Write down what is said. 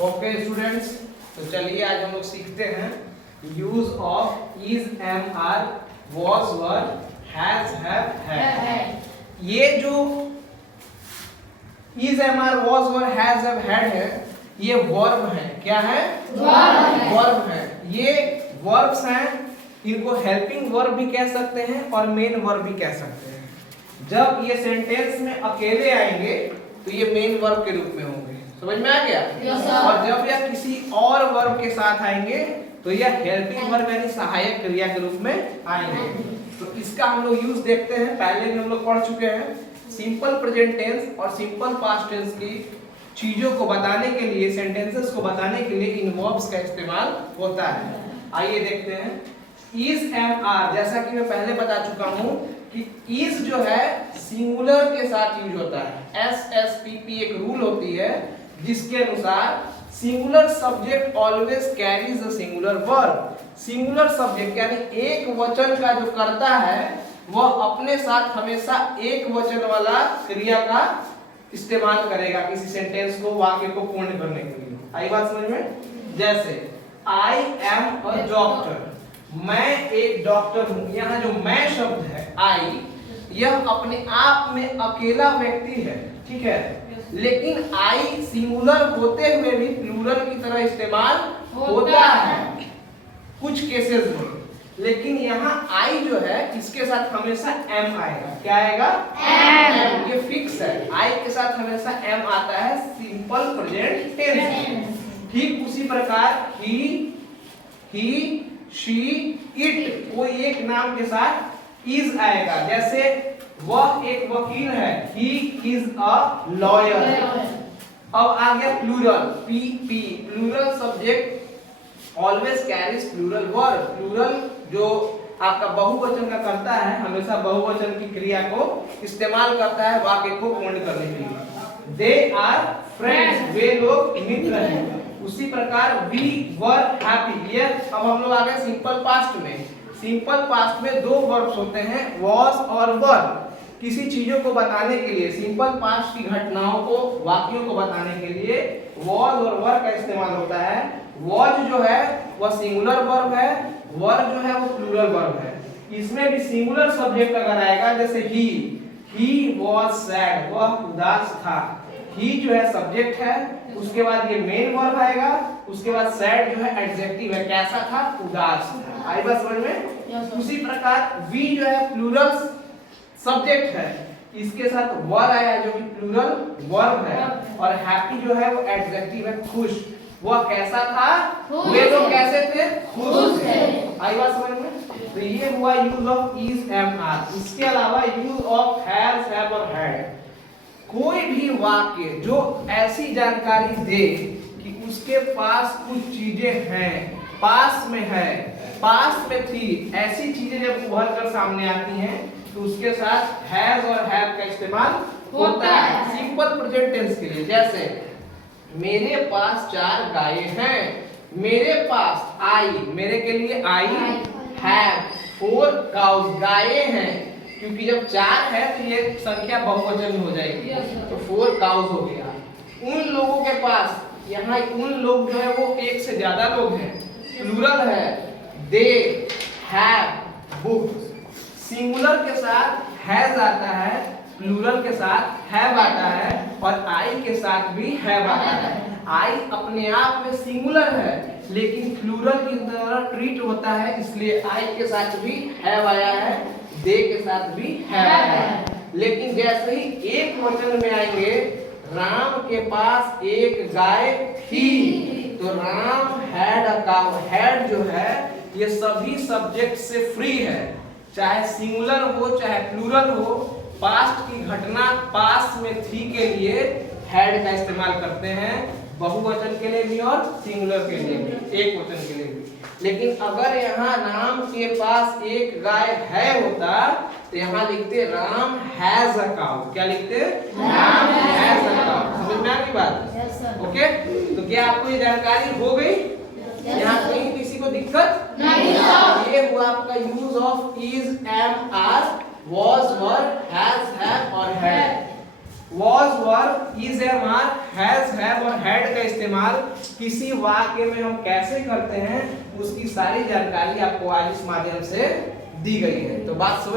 Okay students, तो चलिए आज हम लोग सीखते हैं use of is, am, are, was, were, has, have, had. ये जो is, am, are, was, were, has, have, had है, ये वर्ब है। क्या है? वर्ब है। ये वर्ब्स हैं, इनको हेल्पिंग वर्ब भी कह सकते हैं और मेन वर्ब भी कह सकते हैं। जब ये सेंटेंस में अकेले आएंगे तो ये मेन वर्ब के रूप में होंगे। समझ में आ गया? yes, और जब यह किसी और वर्ब के साथ आएंगे तो यह हेल्पिंग वर्ब यानी सहायक क्रिया के रूप में आएंगे। तो इसका हम लोग यूज देखते हैं। पहले भी हम लोग पढ़ चुके हैं। सिंपल प्रेजेंट टेंस और सिंपल पास्ट टेंस की चीजों को बताने के लिए, सेंटेंसेस को बताने के लिए इन वर्ब्स का इस्तेमाल होता है। आइए देखते हैं। इज, एम, आर, जैसा कि मैं पहले बता चुका हूं कि इज जो है सिंगुलर के साथ यूज होता है। SSPP एक रूल होती है जिसके अनुसार singular subject always carries a singular verb. Singular subject यानी एक वचन का जो करता है वह अपने साथ हमेशा एक वचन वाला क्रिया का इस्तेमाल करेगा किसी सेंटेंस को, वाक्य को पूर्ण करने के लिए। आई बात समझ में? जैसे आई एम अ डॉक्टर, मैं एक डॉक्टर हूं। यहाँ जो मैं शब्द है आई, यह अपने आप में अकेला व्यक्ति है, ठीक है। लेकिन आई सिंगुलर होते हुए भी प्लूरल की तरह इस्तेमाल होता है कुछ केसेस में। लेकिन यहाँ आई जो है इसके साथ हमेशा एम आएगा। क्या आएगा? एम। ये फिक्स है। आई के साथ हमेशा एम आता है सिंपल प्रेजेंट टेंस। ठीक उसी प्रकार ही, शी, इट, कोई एक नाम के साथ इज आएगा। जैसे वह एक वकील है, ही इज अ लॉयर। अब आ गया plural, P, plural subject always carries plural verb. Plural जो आपका बहुवचन का करता है हमेशा बहुवचन की क्रिया को इस्तेमाल करता है वाक्य को पूर्ण करने के लिए। दे आर फ्रेंड्स, वे लोग मित्र हैं। उसी प्रकार वी वर हैप्पी। ये अब हम लोग आ गए सिंपल पास्ट में। सिंपल पास्ट में दो वर्ब्स होते हैं, वॉज और वर। किसी चीजों को बताने के लिए, सिंपल पास्ट की घटनाओं को, वाक्यों को बताने के लिए वॉज और वर का इस्तेमाल होता है। वॉज जो है वह सिंगुलर वर्ब है, वर जो है वो प्लूरल वर्ब है। इसमें भी सिंगुलर सब्जेक्ट अगर आएगा, जैसे ही वॉज सैड, वह उदास था। ही जो है सब्जेक्ट है, उसके बाद ये मेन वर्ब आएगा, उसके बाद सैड जो है एडजेक्टिव है, कैसा था? उदास था। आई बात समझ में? उसी प्रकार वी जो है प्लूरल सब्जेक्ट है, इसके साथ वर आया जो कि प्लूरल वर्ब है। और हैप्पी जो है वो एडजेक्टिव है, खुश। वह कैसा था? वे लोग कैसे थे? खुश थे। आई बात समझ में? तो ये हुआ use of is, am, are. इसके अलावा यूज ऑफ हैज, हैव और हैड। कोई भी वाक्य जो ऐसी जानकारी दे कि उसके पास कुछ चीजें हैं, पास में है, पास में थी, ऐसी चीजें जब उभर कर सामने आती हैं तो उसके साथ हैज और हैव का इस्तेमाल होता है सिंपल प्रेजेंट टेंस के लिए। जैसे मेरे पास 4 गायें हैं। मेरे पास आई, मेरे के लिए आई, हैव 4 काउज, गायें हैं। क्योंकि जब 4 है तो ये संख्या बहुवचन में हो जाएगी, तो 4 काउज हो गया। उन लोगों के पास, यहाँ उन लोग जो है वो एक से ज्यादा लोग हैं, प्लूरल है। They have book. सिंगुलर के साथ हैज आता है, प्लूरल के साथ हैव आता है और आई के साथ भी हैव आता है। आई अपने आप में सिंगुलर है लेकिन प्लूरल की तरह ट्रीट होता है, इसलिए आई के साथ भी हैव आया है, दे के साथ भी हैव आया है। लेकिन जैसे ही एक वचन में आएंगे, राम के पास एक गाय थी, तो Ram had a cow. Had जो है ये सभी सब्जेक्ट से फ्री है, चाहे सिंगुलर हो चाहे प्लूरल हो। पास्ट की घटना पास में थी के लिए हैड का इस्तेमाल करते हैं, बहुवचन के लिए भी और सिंगुलर के लिए भी, एक वचन के लिए भी। लेकिन अगर यहाँ राम के पास एक गाय है होता तो यहाँ लिखते राम हैज अ काउ। क्या लिखते? Ram has a cow. समझ में आ गई बात? ओके, तो क्या आपको ये जानकारी हो गई? यहाँ कहीं किसी को दिक्कत नहीं? ये हुआ आपका use of is, am, are, was, were, has, have और had. was, were, is, am, are, has, have और had का इस्तेमाल किसी वाक्य में हम कैसे करते हैं उसकी सारी जानकारी आपको आज इस माध्यम से दी गई है। तो बात समझ